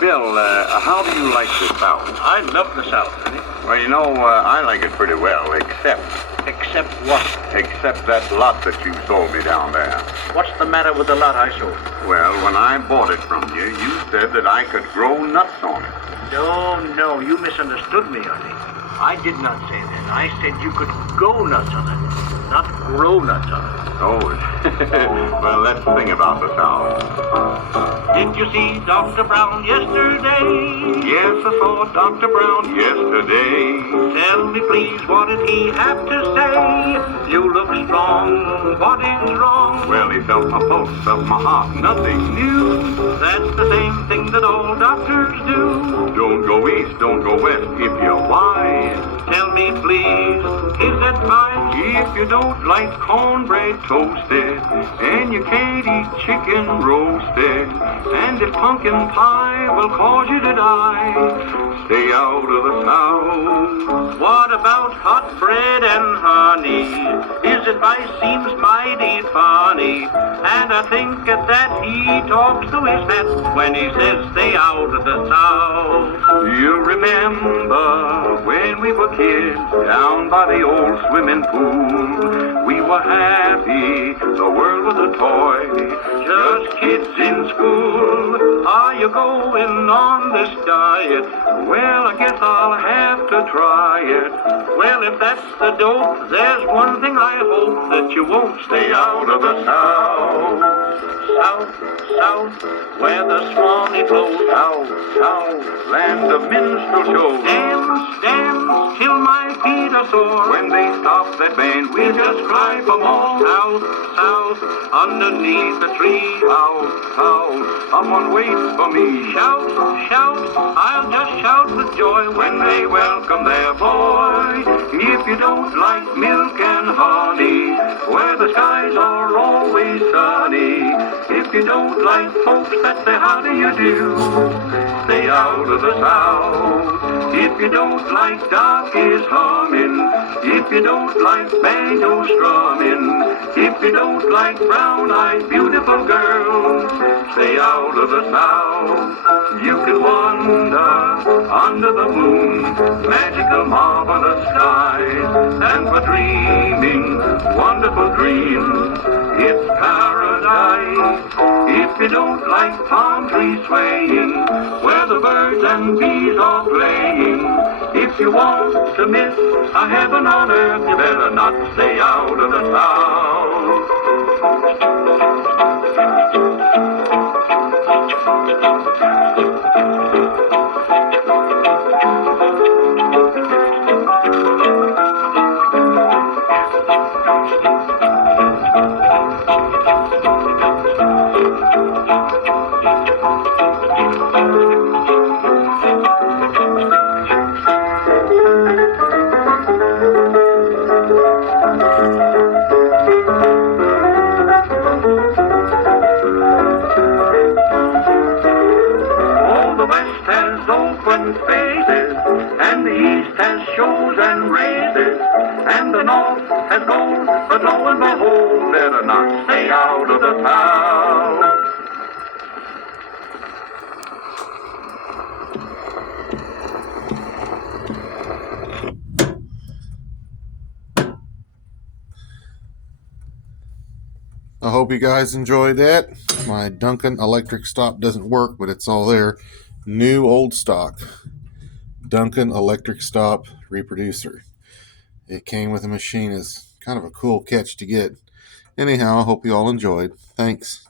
Bill, how do you like the South? I love the South, Ernie. Well, I like it pretty well, except Except what? except that lot that you sold me down there. What's the matter with the lot I sold? Well, when I bought it from you, you said that I could grow nuts on it. No, you misunderstood me, Ernie. I did not say that. I said you could go nuts on it, not grow nuts on it. Oh, well, let's sing about the South. Did you see Dr. Brown yesterday? Yes, I saw Dr. Brown yesterday. Tell me please, what did he have to say? You look strong, what is wrong? Well, he felt my pulse, felt my heart, nothing new. That's the same thing that all doctors do. Don't go east, don't go west if you're wise. Tell me please, is advice? If you don't like cornbread toasted, and you can't eat chicken roasted, and if pumpkin pie will cause you to die, stay out of the South. What about hot bread and honey? His advice seems mighty funny, and I think at that he talks to his hat when he says stay out of the South. You remember when we were kids down by the old swimming pool? We were happy, the world was a toy, just kids in school. Are you going on this diet? Well, I guess I'll have to try it. Well, if that's the dope, there's one thing I hope, that you won't Stay out of the South. South, where the Swanee flows. South, land of minstrel shows. Dance, till my feet are sore. When they stop that band, we just cry for more. South, underneath the tree. South, someone waits for me. Shout, I'll just shout with joy When they welcome their boy. If you don't like milk and honey, where the skies are always sunny. If you don't like folks that say how do you do, stay out of the South. If you don't like darkies humming, if you don't like banjo strumming, if you don't like brown-eyed beautiful girls, stay out of the South. You can wander under the moon, magical marvelous skies, and for dreaming wonderful dreams, it's paradise. If you don't like palm trees swaying, where the birds and bees are playing, if you want to miss a heaven on earth, you better not stay out of the South. Open faces, and the East has shows and races, and the North has gold, but lo and behold, better not stay out of the South. I hope you guys enjoyed that. My Duncan electric stop doesn't work, but it's all there. New old stock. Duncan electric stop reproducer. It came with a machine. Is kind of a cool catch to get. Anyhow, I hope you all enjoyed. Thanks.